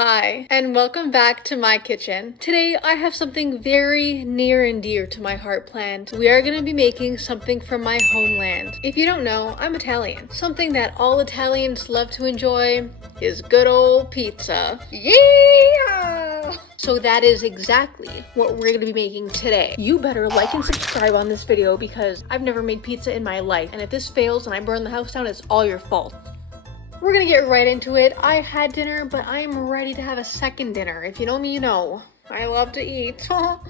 Hi, and welcome back to my kitchen. Today, I have something very near and dear to my heart planned. We are gonna be making something from my homeland. If you don't know, I'm Italian. Something that all Italians love to enjoy is good old pizza. Yeah! So that is exactly what we're gonna be making today. You better like and subscribe on this video because I've never made pizza in my life. And if this fails and I burn the house down, it's all your fault. We're gonna get right into it. I had dinner, but I am ready to have a second dinner. If you know me, you know. I love to eat. And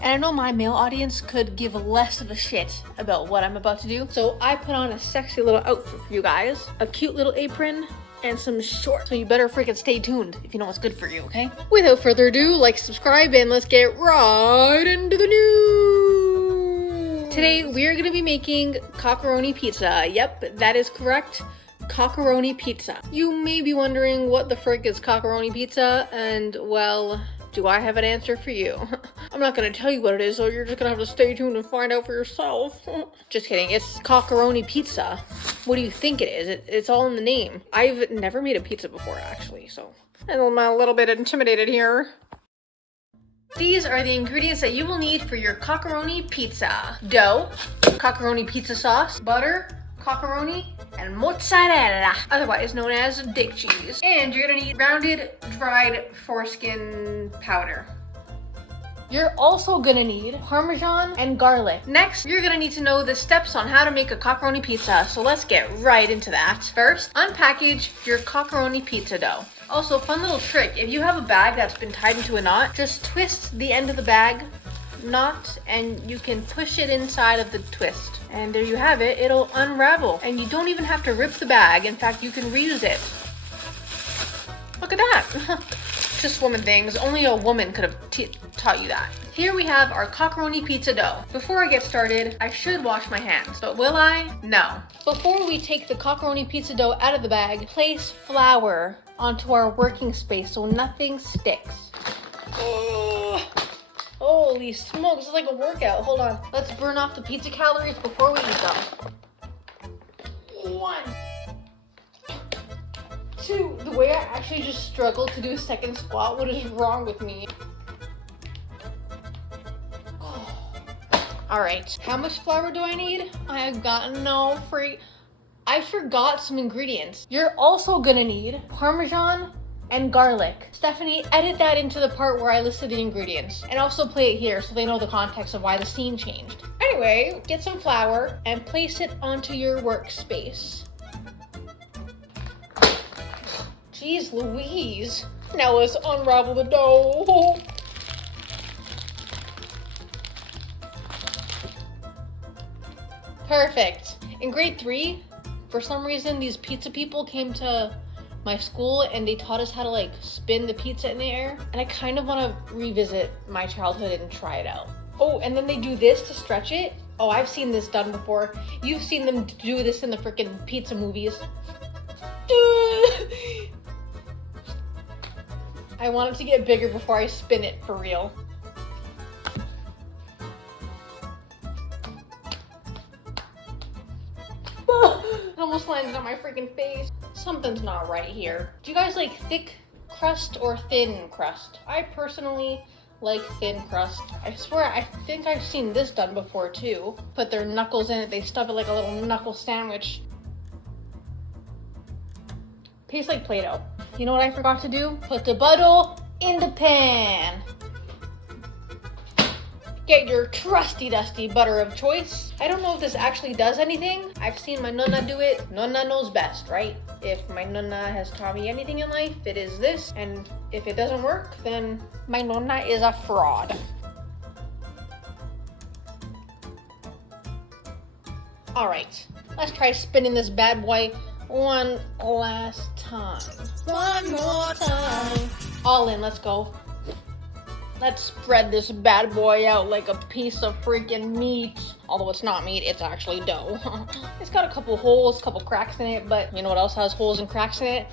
I know my male audience could give less of a shit about what I'm about to do. So I put on a sexy little outfit for you guys. A cute little apron and some shorts. So you better freaking stay tuned if you know what's good for you, okay? Without further ado, like, subscribe, and let's get right into the news. Today, we are gonna be making cockeroni pizza. Yep, that is correct. Cockeroni pizza. You may be wondering what the frick is cockeroni pizza, and well, do I have an answer for you? I'm not gonna tell you what it is, so you're just gonna have to stay tuned and find out for yourself. Just kidding, it's cockeroni pizza. What do you think it is? It's all in the name. I've never made a pizza before, actually, so I'm a little bit intimidated here. These are the ingredients that you will need for your cockeroni pizza. Dough, cockeroni pizza sauce, butter, cockeroni, and mozzarella, otherwise known as dick cheese. And you're gonna need rounded, dried foreskin powder. You're also gonna need Parmesan and garlic. Next, you're gonna need to know the steps on how to make a cockeroni pizza, so let's get right into that. First, unpackage your cockeroni pizza dough. Also, fun little trick, if you have a bag that's been tied into a knot, just twist the end of the bag knot and you can push it inside of the twist. And there you have it, it'll unravel. And you don't even have to rip the bag. In fact, you can reuse it. Look at that. Just woman things, only a woman could have taught you that. Here we have our cockeroni pizza dough. Before I get started, I should wash my hands, but will I? No. Before we take the cockeroni pizza dough out of the bag, place flour onto our working space so nothing sticks. Holy smokes, this is like a workout. Hold on. Let's burn off the pizza calories before we eat them. 1, 2. The way I actually just struggled to do a second squat, what is wrong with me? All right, how much flour do I need? I've got no free. I forgot some ingredients. You're also gonna need Parmesan and garlic. Stephanie, edit that into the part where I listed the ingredients and also play it here so they know the context of why the scene changed. Anyway, get some flour and place it onto your workspace. Jeez Louise. Now let's unravel the dough. Perfect. In grade 3, for some reason, these pizza people came to my school and they taught us how to like spin the pizza in the air, and I kind of want to revisit my childhood and try it out. Oh, and then they do this to stretch it. Oh, I've seen this done before. You've seen them do this in the freaking pizza movies. I want it to get bigger before I spin it for real. It almost landed on my freaking face. Something's not right here. Do you guys like thick crust or thin crust? I personally like thin crust. I swear, I think I've seen this done before too. Put their knuckles in it, they stuff it like a little knuckle sandwich. Tastes like Play-Doh. You know what I forgot to do? Put the butter in the pan. Get your trusty dusty butter of choice. I don't know if this actually does anything. I've seen my nonna do it. Nonna knows best, right? If my nonna has taught me anything in life, it is this. And if it doesn't work, then my nonna is a fraud. All right, let's try spinning this bad boy one last time. One more time. All in, let's go. Let's spread this bad boy out like a piece of freaking meat. Although it's not meat, it's actually dough. It's got a couple holes, a couple cracks in it, but you know what else has holes and cracks in it?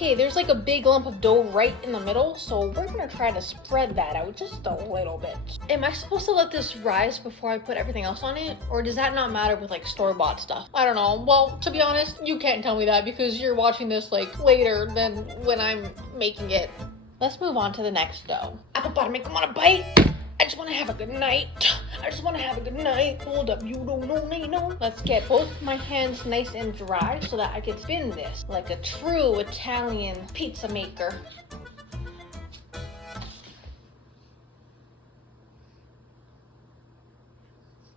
Okay, there's like a big lump of dough right in the middle, so we're gonna try to spread that out just a little bit. Am I supposed to let this rise before I put everything else on it? Or does that not matter with like store-bought stuff? I don't know. Well, to be honest, you can't tell me that because you're watching this like later than when I'm making it. Let's move on to the next dough. Apple bottom, make 'em wanna bite. I just want to have a good night. I just want to have a good night. Hold up, you don't know me, no. Let's get both my hands nice and dry so that I can spin this like a true Italian pizza maker.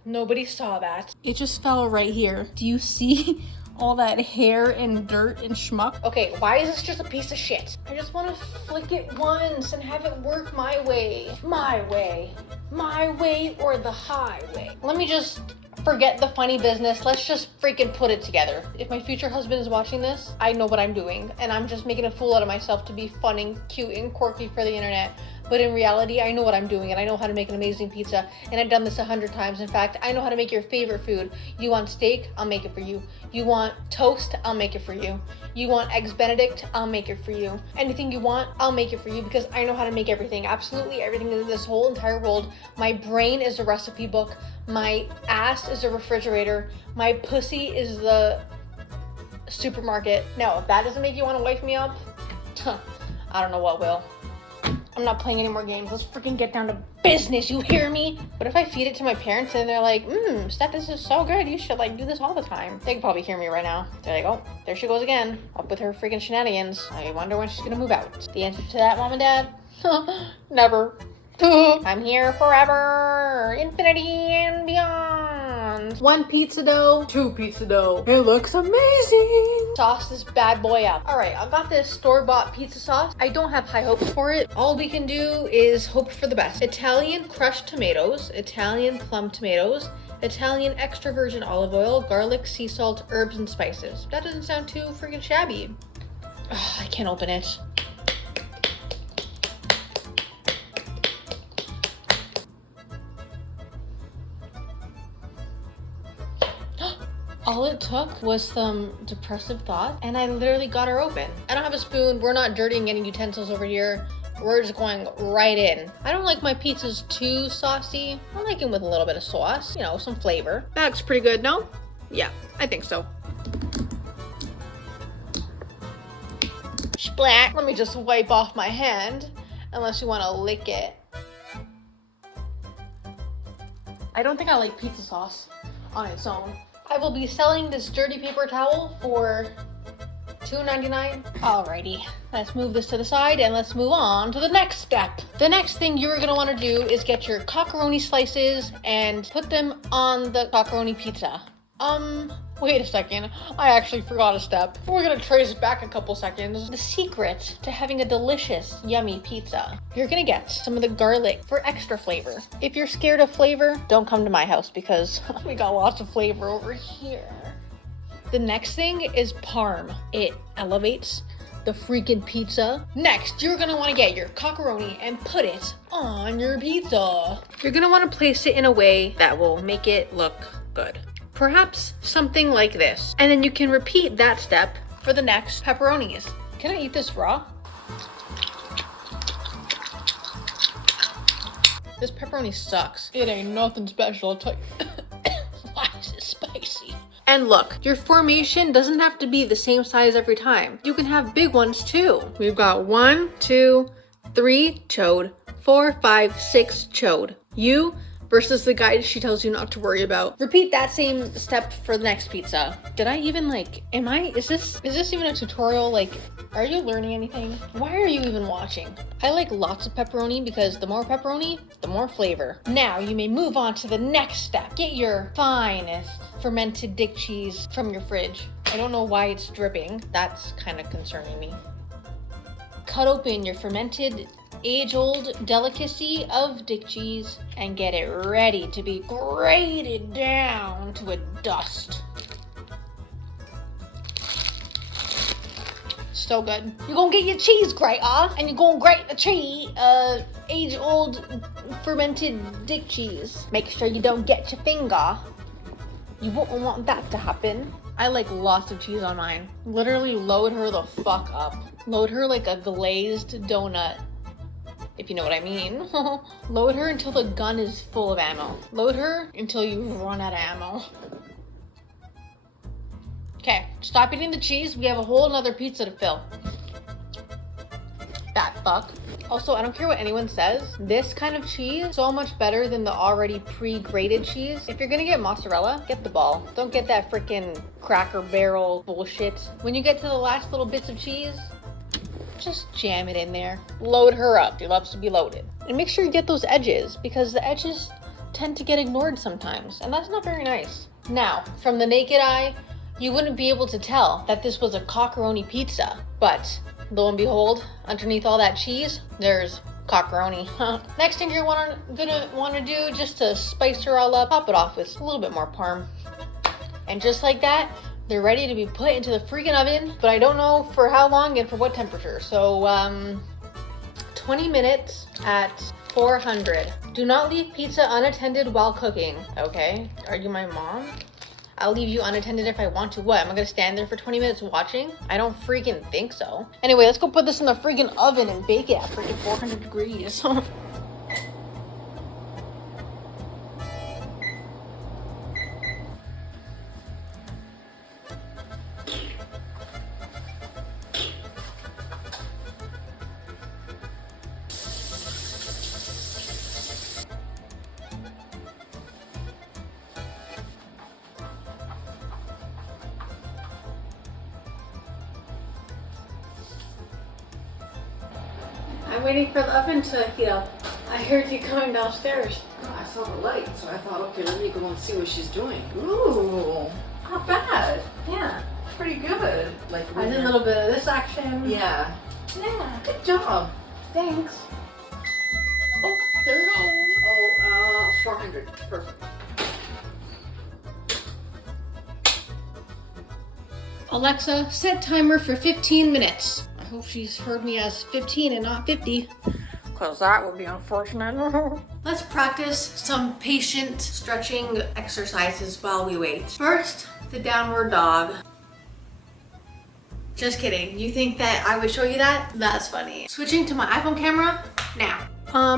Nobody saw that. It just fell right here. Do you see all that hair and dirt and schmuck? Okay, why is this just a piece of shit? I just want to flick it once and have it work my way. My way. My way or the highway. Let me just forget the funny business. Let's just freaking put it together. If my future husband is watching this, I know what I'm doing. And I'm just making a fool out of myself to be fun and cute and quirky for the internet. But in reality, I know what I'm doing and I know how to make an amazing pizza. And I've done this 100 times. In fact, I know how to make your favorite food. You want steak? I'll make it for you. You want toast? I'll make it for you. You want eggs Benedict? I'll make it for you. Anything you want, I'll make it for you because I know how to make everything. Absolutely everything in this whole entire world. My brain is a recipe book. My ass is a refrigerator. My pussy is the supermarket. Now, if that doesn't make you want to wife me up, I don't know what will. I'm not playing any more games. Let's freaking get down to business, you hear me? But if I feed it to my parents and they're like, Steph, this is so good. You should like do this all the time. They can probably hear me right now. They're like, oh, there she goes again. Up with her freaking shenanigans. I wonder when she's gonna move out. The answer to that, Mom and Dad? Never. I'm here forever. Infinity and beyond. 1 pizza dough, 2 pizza dough. It looks amazing. Sauce this bad boy up. All right, I got this store-bought pizza sauce. I don't have high hopes for it. All we can do is hope for the best. Italian crushed tomatoes, Italian plum tomatoes, Italian extra virgin olive oil, garlic, sea salt, herbs, and spices. That doesn't sound too freaking shabby. Oh, I can't open it. All it took was some depressive thought and I literally got her open. I don't have a spoon. We're not dirtying any utensils over here. We're just going right in. I don't like my pizzas too saucy. I like them with a little bit of sauce, you know, some flavor. That looks pretty good, no? Yeah, I think so. Splat. Let me just wipe off my hand, unless you want to lick it. I don't think I like pizza sauce on its own. I will be selling this dirty paper towel for $2.99. Alrighty, let's move this to the side and let's move on to the next step. The next thing you're gonna wanna do is get your cockeroni slices and put them on the cockeroni pizza. Wait a second, I actually forgot a step. We're gonna trace it back a couple seconds. The secret to having a delicious, yummy pizza. You're gonna get some of the garlic for extra flavor. If you're scared of flavor, don't come to my house because we got lots of flavor over here. The next thing is parm. It elevates the freaking pizza. Next, you're gonna wanna get your cockeroni and put it on your pizza. You're gonna wanna place it in a way that will make it look good. Perhaps something like this. And then you can repeat that step for the next pepperonis. Can I eat this raw? This pepperoni sucks. It ain't nothing special, I'll tell you. Why is it spicy? And look, your formation doesn't have to be the same size every time. You can have big ones too. We've got 1, 2, 3 chode, 4, 5, 6 chode. You versus the guide she tells you not to worry about. Repeat that same step for the next pizza. Did I even like, is this even a tutorial? Like, are you learning anything? Why are you even watching? I like lots of pepperoni because the more pepperoni, the more flavor. Now you may move on to the next step. Get your finest fermented dick cheese from your fridge. I don't know why it's dripping. That's kind of concerning me. Cut open your fermented age-old delicacy of dick cheese and get it ready to be grated down to a dust. So good. You're gonna get your cheese grater and you're gonna grate the cheese, age-old fermented dick cheese. Make sure you don't get your finger. You wouldn't want that to happen. I like lots of cheese on mine. Literally load her the fuck up. Load her like a glazed donut, if you know what I mean. Load her until the gun is full of ammo. Load her until you run out of ammo. Okay, stop eating the cheese. We have a whole nother pizza to fill. Fat fuck. Also, I don't care what anyone says. This kind of cheese is so much better than the already pre-grated cheese. If you're gonna get mozzarella, get the ball. Don't get that freaking Cracker Barrel bullshit. When you get to the last little bits of cheese, just jam it in there. Load her up. She loves to be loaded. And make sure you get those edges, because the edges tend to get ignored sometimes, and that's not very nice. Now, from the naked eye, you wouldn't be able to tell that this was a cockeroni pizza, but lo and behold, underneath all that cheese, there's cockeroni. Next thing you're gonna wanna do, just to spice her all up, top it off with a little bit more parm. And just like that, they're ready to be put into the freaking oven, but I don't know for how long and for what temperature. So, 20 minutes at 400. Do not leave pizza unattended while cooking, okay? Are you my mom? I'll leave you unattended if I want to. What, am I gonna stand there for 20 minutes watching? I don't freaking think so. Anyway, let's go put this in the freaking oven and bake it at freaking 400 degrees. I'm waiting for the oven to heat up. I heard you coming downstairs. Oh, I saw the light, so I thought, okay, let me go and see what she's doing. Ooh, not bad. Yeah. Pretty good. Like I did a little bit of this action. Yeah. Yeah, good job. Thanks. Oh, there we go. Oh, 400. Perfect. Alexa, set timer for 15 minutes. I hope she's heard me as 15 and not 50. Because that would be unfortunate. Let's practice some patient stretching exercises while we wait. First, the downward dog. Just kidding. You think that I would show you that? That's funny. Switching to my iPhone camera now.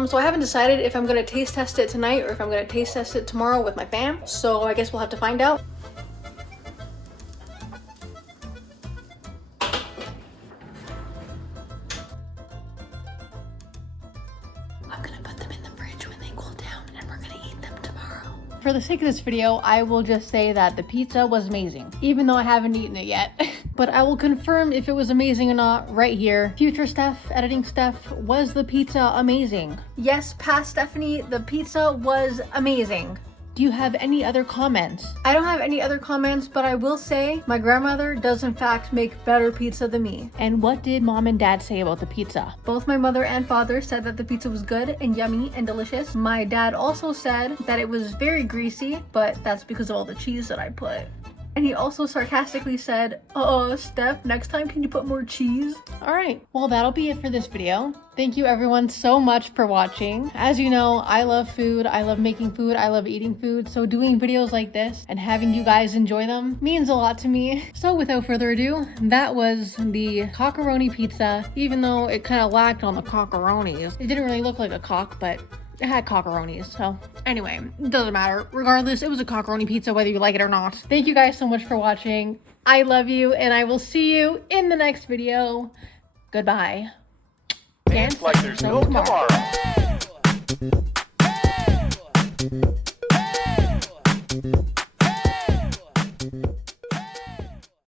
So I haven't decided if I'm gonna taste test it tonight or if I'm gonna taste test it tomorrow with my fam. So I guess we'll have to find out. For the sake of this video, I will just say that the pizza was amazing, even though I haven't eaten it yet. But I will confirm if it was amazing or not right here. Future Steph, editing Steph, was the pizza amazing? Yes, past Stephanie, the pizza was amazing. Do you have any other comments? I don't have any other comments, but I will say my grandmother does in fact make better pizza than me. And what did mom and dad say about the pizza? Both my mother and father said that the pizza was good and yummy and delicious. My dad also said that it was very greasy, but that's because of all the cheese that I put. And he also sarcastically said, Steph, next time can you put more cheese? All right, well, that'll be it for this video. Thank you everyone so much for watching. As you know, I love food, I love making food, I love eating food. So doing videos like this and having you guys enjoy them means a lot to me. So without further ado, that was the cockeroni pizza. Even though it kind of lacked on the cockeronis. It didn't really look like a cock, but it had cockeronis, so anyway, it doesn't matter. Regardless, it was a cockeroni pizza whether you like it or not. Thank you guys so much for watching. I love you, and I will see you in the next video. Goodbye. Dance like there's no tomorrow.